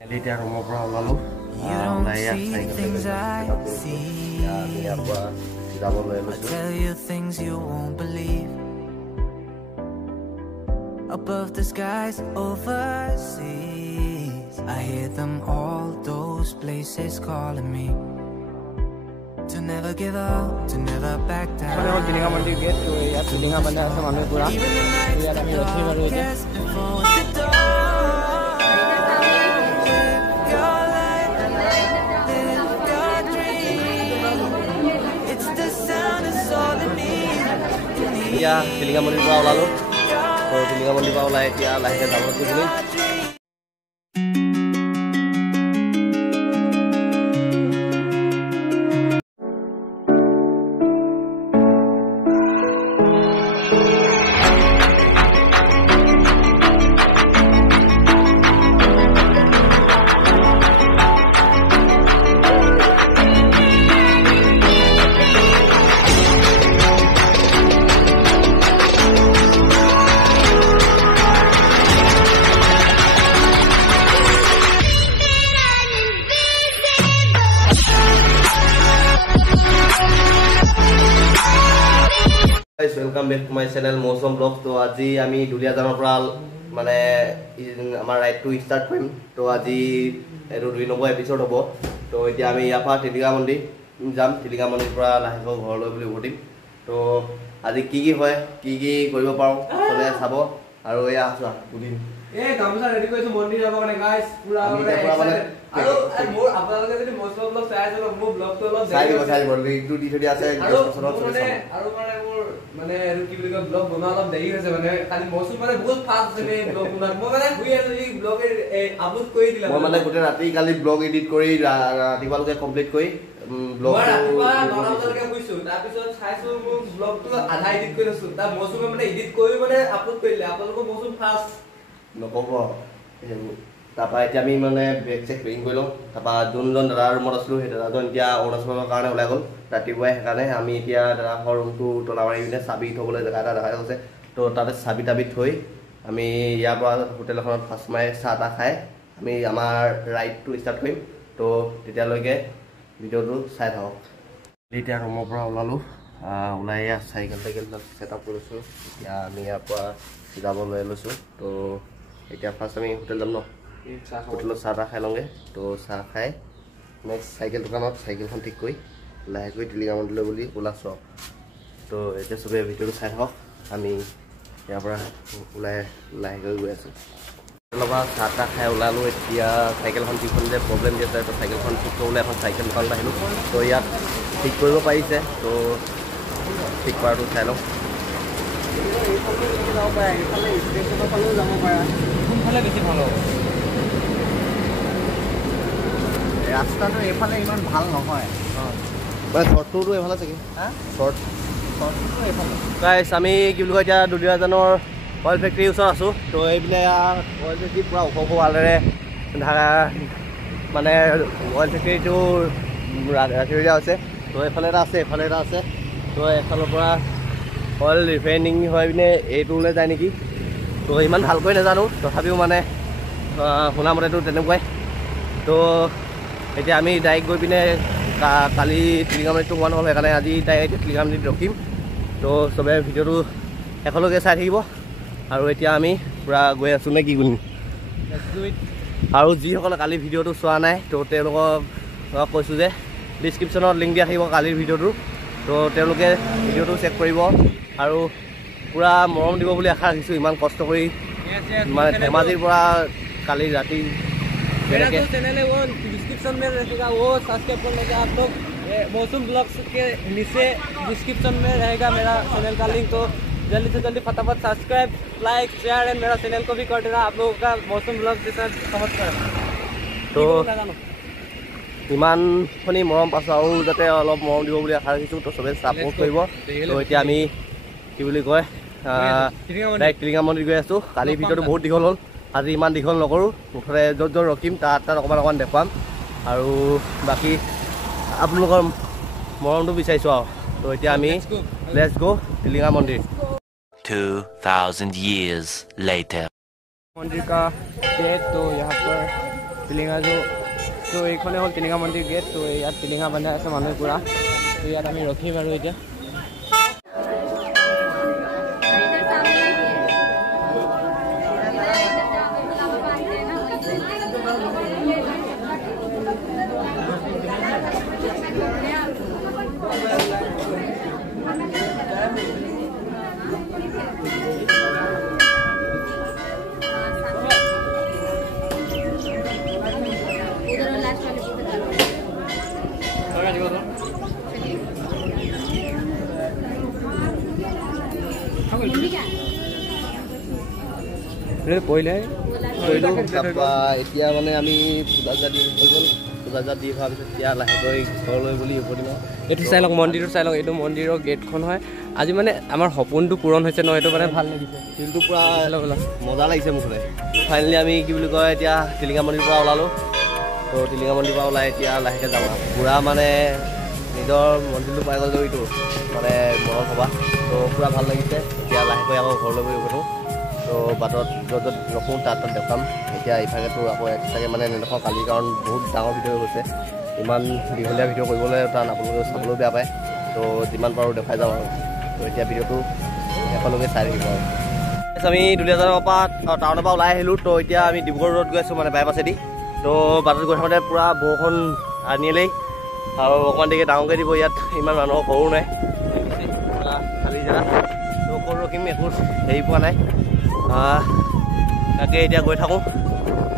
Elite rumah pernah lalu, saya ini apa tidak boleh lucu. Tell you things you won't believe. Above the skies overseas, I hear them all, those places calling me to never give up, to never back down. Tilinga Mandi gate to ya tilinga banda sa mami pura. Ya kami roti baru itu. Ya, Tilinga Mandi pura lalu. Oh, Tilinga Mandi pura lahir dia lahir dari tahun ini. Guys, welcome back to my channel Mosam Vlogs. तो আজি আমি দুলিয়াজানৰ পৰা মানে আমাৰ ride to start কৰিম। তো আজি এইটো 2 নম্বৰ এপিসোড হ'ব। তো এতিয়া আমি ইয়াৰ পৰা টিলিঙা মন্দিৰ যাম। টিলিঙা মন্দিৰৰ পৰা লাহেকৈ ঘৰলৈ বুলি উভতিম। তো আজি কি হয় কি কৰিব পাৰোঁ চবে চাব আৰু এয়া আছো দুদিন এই গামছা ৰেডি কৰিছো মন্দিৰ যাব কাৰণে গাইস পুৰা আৰু মোৰ আপোনালোকে যদি মছলা ব্লগ চাই আছে মোৰ ব্লগটো অলপ চাই ইটো দি থৈ আছে আৰু মানে মোৰ মানে কি বুলি কয় ব্লগ বনোৱা অলপ দেৰি হৈছে মানে খালি মছলা মানে বহুত ফাষ্ট আছে এই ব্লগ বনোৱা মই মানে শুই আছো এই ব্লগ আপলোড কৰি দিলা মই মানে গোটেই ৰাতি কালি ব্লগ এডিট কৰি ৰাতিপুৱালৈকে কমপ্লিট কৰি ব্লগ ৰাতিপুৱা 9 বজালৈকে শুইছো তাৰ পিছত চাইছো মোৰ ব্লগটো আধা এডিট কৰি আছো তাৰ মছলা মানে এডিট কৰি মানে আপলোড কৰিলে আপোনালোকৰ মছলা ফাষ্ট নক'ব তাৰপৰা এতিয়া আমি মানে বেগ চেক পেকিং কৰি লওঁ তাৰপৰা যোনজন দাদাৰ ৰুমত আছিলোঁ সেই দাদাজন এতিয়া অৰুণাচলৰ কাৰণে ওলাই গ'ল ৰাতিপুৱাই সেইকাৰণে আমি এতিয়া দাদাকৰ ৰুমটো তলা মাৰি পিনে চাবি থ'বলৈ জেগা এটা দেখা গৈছে তো তাতে চাবি তাবি থৈ আমি ইয়াৰ পৰা হোটেল এখনত ফাৰ্ষ্ট মাৰি চাহ তাহ খাই আমি আমাৰ ৰাইডটো ষ্টাৰ্ট কৰিম তো তেতিয়ালৈকে ভিডিঅ'টো চাই থাকক এতিয়া ৰুমৰ পৰা ওলালোঁ ওলাই চাইকেল ছেট আপ কৰিছোঁ এতিয়া আমি ইয়াৰ পৰা যাবলৈ লৈছোঁ তো এতিয়া ফাৰ্ষ্ট আমি হোটেল যাম ন হোটেলত চাহ তাহ খাই লওঁগৈ তো চাহ খাই নেক্সট চাইকেল দোকানত চাইকেলখন ঠিক কৰি লাহেকৈ টিলিঙা মন্দিৰলৈ বুলি ওলাইছোঁ তো এতিয়া চবেই ভিডিঅ'টো চাই থাকক আমি ইয়াৰ পৰা ওলাই লাহেকৈ গৈ আছোঁ হোটেলৰ পৰা চাহ তাহ খাই ওলালোঁ এতিয়া চাইকেলখন যিখন যে প্ৰব্লেম দি আছে তো চাইকেলখন ঠিক কৰিবলৈ এখন চাইকেল দোকানত আহিলোঁ তো ইয়াত ঠিক কৰিব পাৰিছে তো ঠিক কৰাটো চাই লওঁ ৰাস্তাটো এইফালে ইমান ভাল নহয় মানে শ্বৰ্টটোতো এইফালে চাগে গাইছ আমি কি বুলি কয় এতিয়া দুলিয়াজানৰ অইল ফেক্টৰীৰ ওচৰত আছোঁ তো এইপিনে অইল ফেক্টৰী পূৰা ওখ ৱালেৰে মানে অইল ফেক্টৰীটো ৰাখি দিয়া হৈছে তো এইফালে এটা আছে এইফালে এটা আছে তো এফালৰ পৰা অইল ৰিফাইনিং হৈ পিনে এইটোলৈ যায় নেকি তো ইমান ভালকৈ নাজানো তথাপিও মানে শুনামতেতো তেনেকুৱাই তো এতিয়া আমি ডাইৰেক্ট গৈ পিনে কালি টিলিঙা মন্দিৰটো হোৱা নহ'ল সেইকাৰণে আজি ডাইৰেক্ট টিলিঙা মন্দিৰত ৰখিম তো চবে ভিডিঅ'টো একেলগে চাই থাকিব আৰু এতিয়া আমি পূৰা গৈ আছোঁ নে কি কৰিম আৰু যিসকলে কালি ভিডিঅ'টো চোৱা নাই তো তেওঁলোকক কৈছোঁ যে ডিছক্ৰিপশ্যনত লিংক দিয়া থাকিব কালিৰ ভিডিঅ'টো তো তেওঁলোকে ভিডিঅ'টো চেক কৰিব আৰু পূৰা মৰম দিব বুলি আশা ৰাখিছোঁ ইমান কষ্ট কৰি মানে ধেমাজিৰ পৰা কালি ৰাতি चैनल है वो डिस्क्रिप्शन में रहेगा वो सब्सक्राइब कर लीजिए आप लोग मौसम ब्लॉग्स के नीचे डिस्क्रिप्शन में रहेगा मेरा चैनल का लिंक तो जल्दी से जल्दी फटाफट सब्सक्राइब लाइक शेयर एंड मेरा चैनल को भी कर देना आप लोगों का मौसम ब्लॉग जैसा समझ कर तो ইমানখিনি মৰম পাইছোঁ আৰু যাতে অলপ মৰম দিব বুলি আশা ৰাখিছোঁ তো চবেই ছাপোৰ্ট কৰিব তো এতিয়া আমি কি বুলি কয় ডাইৰেক্ট টিলিঙা মন্দিৰ গৈ আছোঁ কালি ভিডিঅ'টো বহুত দীঘল হ'ল আজি ইমান দীঘল নকৰোঁ মুঠতে য'ত ৰখিম তাত অকণমান দেখুৱাম আৰু বাকী আপোনালোকৰ মৰমটো বিচাৰিছোঁ আৰু তো এতিয়া আমি লেটছ গো টিলিঙা মন্দিৰ 2000 years later मंदिर का गेट तो यहाँ पर টিলিঙা তো এইখনে হ'ল টিলিঙা মন্দিৰ গেট। তো ইয়াত টিলিঙা বান্ধাই আছে মানুহে পুৰা। তো ইয়াত আমি ৰখিম আৰু এতিয়া পঢ়িলে এতিয়া মানে আমি পূজা দি হৈ গ'ল। পূজা দি হোৱাৰ পিছত এতিয়া লাহেকৈ ঘৰলৈ বুলি উভতিম। এইটো চাই লওক, মন্দিৰটো চাই লওক। এইটো মন্দিৰৰ গেটখন হয়। আজি মানে আমাৰ সপোনটো পূৰণ হৈছে ন, এইটো মানে ভাল লাগিছে। দিনটো পূৰা মজা লাগিছে মুখলে। ফাইনেলি আমি কি বুলি কয় এতিয়া টিলিঙা মন্দিৰৰ পৰা ওলালোঁ। তো টিলিঙা মন্দিৰৰ পৰা ওলাই এতিয়া লাহেকৈ যাম আৰু পূৰা মানে নিজৰ মন্দিৰটো পাই গ'ল এইটো মানে মনত ভবা। তো পূৰা ভাল লাগিছে। এতিয়া লাহেকৈ আকৌ ঘৰলৈ গৈ উভতো। তো বাটত য'ত য'ত ৰখোঁ তাত দেখাম। এতিয়া ইভাগেতো আকৌ এক্সট্ৰাকৈ মানে নেদেখাওঁ কালি, কাৰণ বহুত ডাঙৰ ভিডিঅ' হৈ গৈছে। ইমান দীঘলীয়া ভিডিঅ' কৰিবলৈ টান, আপোনালোকে চাবলৈও বেয়া পায়। তো যিমান পাৰোঁ দেখাই যাওঁ আৰু। তো এতিয়া ভিডিঅ'টো একেলগে চাই থাকিব আৰু। আমি দুলীয়াজানৰ পৰা টাউনৰ পৰা ওলাই আহিলোঁ। তো এতিয়া আমি ডিব্ৰুগড় ৰোড গৈ আছোঁ মানে বাইপাছেদি। তো বাটত গৈ থাকোঁতে পূৰা বৰষুণ আনিলেই আৰু অকণমান দেৰিকৈ ডাঙৰকৈ দিব। ইয়াত ইমান মানুহৰ সৰু নাই, খালী জেগা। তো ক'ত ৰখিম একো হেৰি পোৱা নাই। তাকে এতিয়া গৈ থাকোঁ,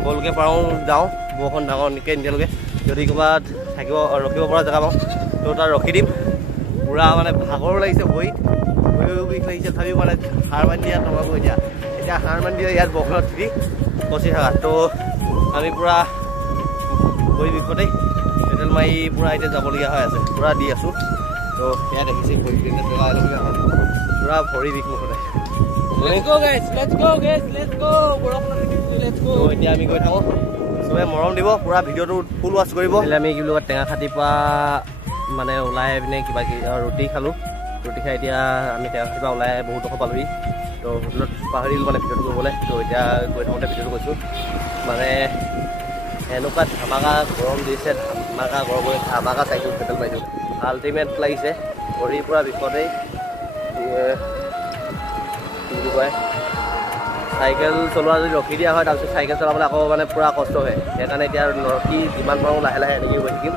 কলকৈ পাৰোঁ যাওঁ। বৰষুণ ডাঙৰকৈ নিদিয়ালৈকে যদি ক'ৰবাত ৰখিব পৰা জেগা পাওঁ তো তাত ৰখি দিম। পূৰা মানে ভাগৰো লাগিছে, ভৰিত বিষ লাগিছে। তথাপিও মানে সাৰ বান্ধি দিয়া নহ'ব। এতিয়া সাৰ বান্ধি দিয়ে ইয়াত বৰষুণত তিতি ফচি থকা। তো আমি পূৰা ভৰি বিষতেই পেটেল মাৰি পূৰা এতিয়া যাবলগীয়া হৈ আছে। পূৰা দি আছোঁ। তো সেয়া দেখিছে ভৰি জেগালগীয়া হয়, পূৰা ভৰি বিষ মুখতে। এতিয়া আমি গৈ থাকোঁ, চবে মৰম দিব, পূৰা ভিডিঅ'টো ফুল ৱাচ কৰিব। আমি কি বুলি কয় টেঙাখাটিৰ পৰা মানে ওলাই পিনে কিবা ৰুটি খালোঁ। ৰুটি খাই এতিয়া আমি টেঙাখাটিৰ পৰা ওলাই বহুত ডোখৰ পালোঁহি। তো হোটেলত পাহৰিলোঁ মানে ভিডিঅ'টো কৰিবলৈ। তো এতিয়া গৈ থাকোঁতে ভিডিঅ'টো কৈছোঁ মানে এনেকুৱা ধামাকা গৰম দিছে, ধামাকা গৰম হৈ ধামাকা চাইছোঁ, পেটেল পাইছোঁ। আল্টিমেট লাগিছে, ভৰিৰ পূৰা বিষতেই কি বুলি কয় চাইকেল চলোৱা যদি ৰখি দিয়া হয়, তাৰপিছত চাইকেল চলাবলৈ আকৌ মানে পূৰা কষ্ট হয়। সেইকাৰণে এতিয়া ৰখি যিমান পাৰোঁ লাহে লাহে এনেকৈ গৈ থাকিম।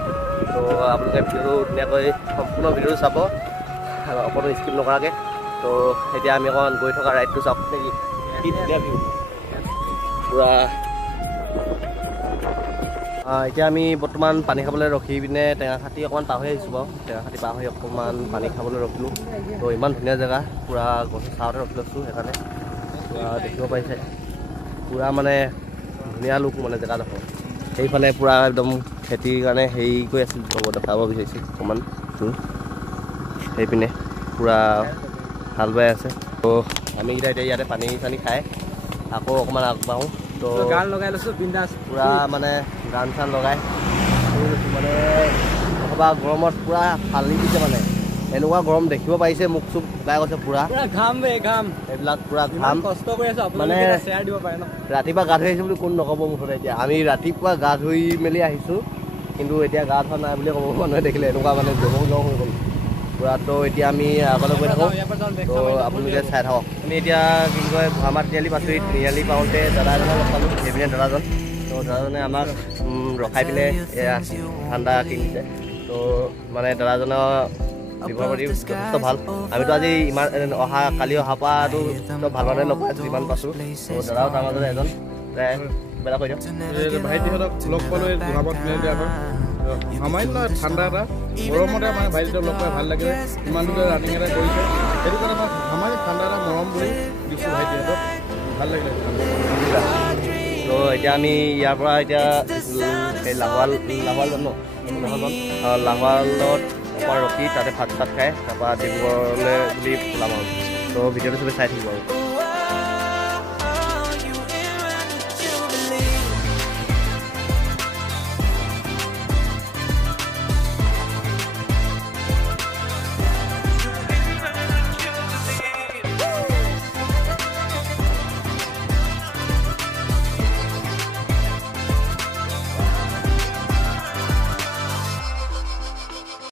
তো আপোনালোকে ভিডিঅ'টো ধুনীয়াকৈ সম্পূৰ্ণ ভিডিঅ'টো চাব, অকণো স্কিপ নকৰাকৈ। তো এতিয়া আমি অকণ গৈ থকা ৰাইডটো চাওক নেকি, কি ধুনীয়া ভিউ পূৰা। এতিয়া আমি বৰ্তমান পানী খাবলৈ ৰখি পিনে টেঙাখাটি অকণমান পাৰ হৈ আহিছোঁ বাৰু। টেঙাখাটি পাৰ হৈ অকণমান পানী খাবলৈ ৰখিলোঁ। তো ইমান ধুনীয়া জেগা, পূৰা গছৰ ছাঁতে ৰখি লৈছোঁ। সেইকাৰণে পূৰা দেখিব পাৰিছে, পূৰা মানে ধুনীয়া লোক মানে জেগাডোখৰ। সেইফালে পূৰা একদম খেতিৰ কাৰণে হেৰি কৰি আছিল, দেখাব বিচাৰিছোঁ অকণমান। সেইপিনে পূৰা হাল বাই আছে। তো আমিকেইটা এতিয়া ইয়াতে পানী চানী খাই আকৌ অকণমান আগবাঢ়োঁ। তো গান লগাই লৈছোঁ বিন্দাছ, পূৰা মানে গান চান লগাই মানে অথবা গৰমত পূৰা ফালি দিছে মানে। এনেকুৱা গৰম দেখিব পাৰিছে, মুখ চুখ শুকাই গৈছে পূৰা ঘাম বে ঘাম, এইবিলাক পূৰা ঘাম কষ্ট কৰি আছোঁ। মানে শ্বেয়াৰ দিব পাৰে ন। ৰাতিপুৱা গা ধুই আহিছোঁ বুলি কোন নক'ব মুঠতে। এতিয়া আমি ৰাতিপুৱা গা ধুই মেলি আহিছোঁ, কিন্তু এতিয়া গা ধোৱা নাই বুলি ক'ব মানুহে দেখিলে। এনেকুৱা মানে জমক হৈ গ'ল পূৰা। তো এতিয়া আমি আগলৈ গৈ থাকোঁ। তো আপোনালোকে চাই থাকক। আমি এতিয়া কি কয় আমাৰ তিনিআলি পাইছোঁ। তিনিআলি পাওঁতে দাদা এজনক লগ পালোঁ, সেইপিনে দাদাজন। তো দাদাজনে আমাক ৰখাই পিনে এয়া ঠাণ্ডা কিনিছে। তো মানে দাদাজনৰ ব্যৱহাৰ পাতি যথেষ্ট ভাল। আমিতো আজি ইমান কালি অহাৰ পৰাতো চব ভাল মানুহে লগ পাইছোঁ যিমান পাইছোঁ। তো দাদাও তাৰ মাজতে এজন বেলা কৈ দিয়ক। ভাইটিহঁতক লগ পালোঁ গোলাপত সামান্য ঠাণ্ডা এটা গৰমতে মানে ভাইটিহঁতক লগ পাই ভাল লাগিলে। ইমান দূৰে ৰানিং এটা কৰিছে, সেইটো কাৰণে আমাৰ সামান্য ঠাণ্ডা এটা মৰম বুলি দিছোঁ ভাইটিহঁতক, ভাল লাগিলে। তো এতিয়া আমি ইয়াৰ পৰা এতিয়া এই লাহোৱালত অকণমান ৰখি তাতে ভাত চাত খাই তাৰপৰা ডিব্ৰুগড়লৈ বুলি ওলাম আৰু। তো ভিডিঅ'টো চবে চাই থাকিব আৰু।